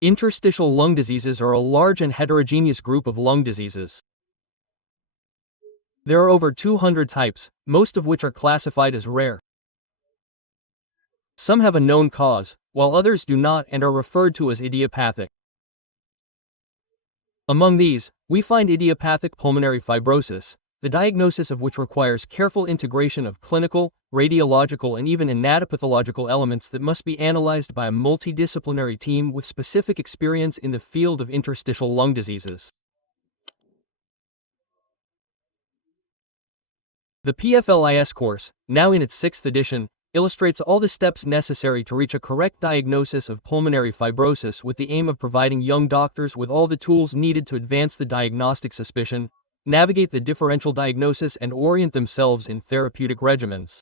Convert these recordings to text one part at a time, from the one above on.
Interstitial lung diseases are a large and heterogeneous group of lung diseases. There are over 200 types, most of which are classified as rare. Some have a known cause, while others do not and are referred to as idiopathic. Among these, we find idiopathic pulmonary fibrosis, the diagnosis of which requires careful integration of clinical, radiological and even anatopathological elements that must be analyzed by a multidisciplinary team with specific experience in the field of interstitial lung diseases. The PF ILDs course, now in its 6th edition, illustrates all the steps necessary to reach a correct diagnosis of pulmonary fibrosis with the aim of providing young doctors with all the tools needed to advance the diagnostic suspicion, navigate the differential diagnosis and orient themselves in therapeutic regimens.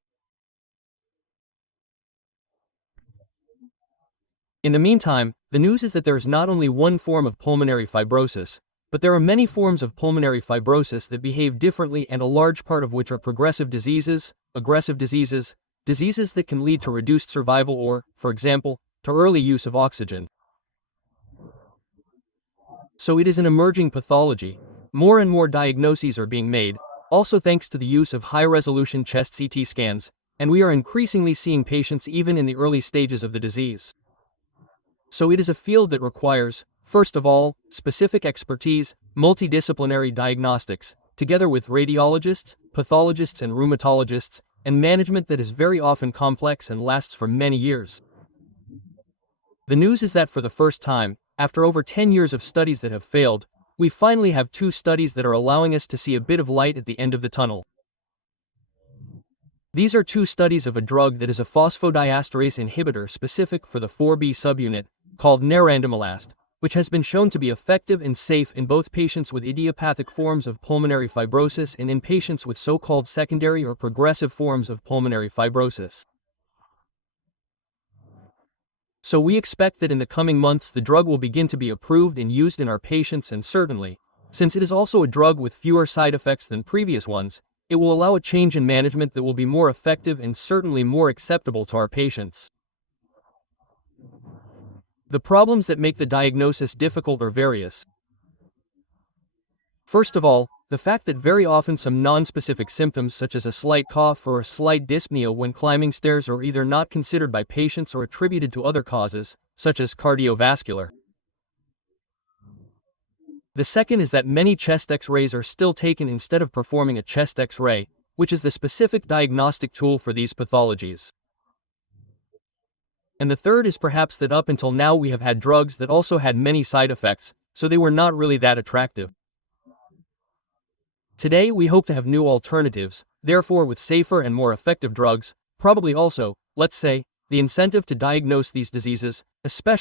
In the meantime, the news is that there is not only one form of pulmonary fibrosis, but there are many forms of pulmonary fibrosis that behave differently and a large part of which are progressive diseases, aggressive diseases, diseases that can lead to reduced survival or, for example, to early use of oxygen. So it is an emerging pathology. More and more diagnoses are being made, also thanks to the use of high-resolution chest CT scans, and we are increasingly seeing patients even in the early stages of the disease. So it is a field that requires, first of all, specific expertise, multidisciplinary diagnostics, together with radiologists, pathologists and rheumatologists, and management that is very often complex and lasts for many years. The news is that for the first time, after over 10 years of studies that have failed, we finally have 2 studies that are allowing us to see a bit of light at the end of the tunnel. These are 2 studies of a drug that is a phosphodiesterase inhibitor specific for the 4B subunit, called nerandomilast, which has been shown to be effective and safe in both patients with idiopathic forms of pulmonary fibrosis and in patients with so-called secondary or progressive forms of pulmonary fibrosis. So we expect that in the coming months the drug will begin to be approved and used in our patients, and certainly, since it is also a drug with fewer side effects than previous ones, it will allow a change in management that will be more effective and certainly more acceptable to our patients. The problems that make the diagnosis difficult are various. First of all, the fact that very often some non-specific symptoms such as a slight cough or a slight dyspnea when climbing stairs are either not considered by patients or attributed to other causes, such as cardiovascular. The second is that many chest X-rays are still taken instead of performing a chest X-ray, which is the specific diagnostic tool for these pathologies. And the third is perhaps that up until now we have had drugs that also had many side effects, so they were not really that attractive. Today we hope to have new alternatives, therefore with safer and more effective drugs, probably also, let's say, the incentive to diagnose these diseases, especially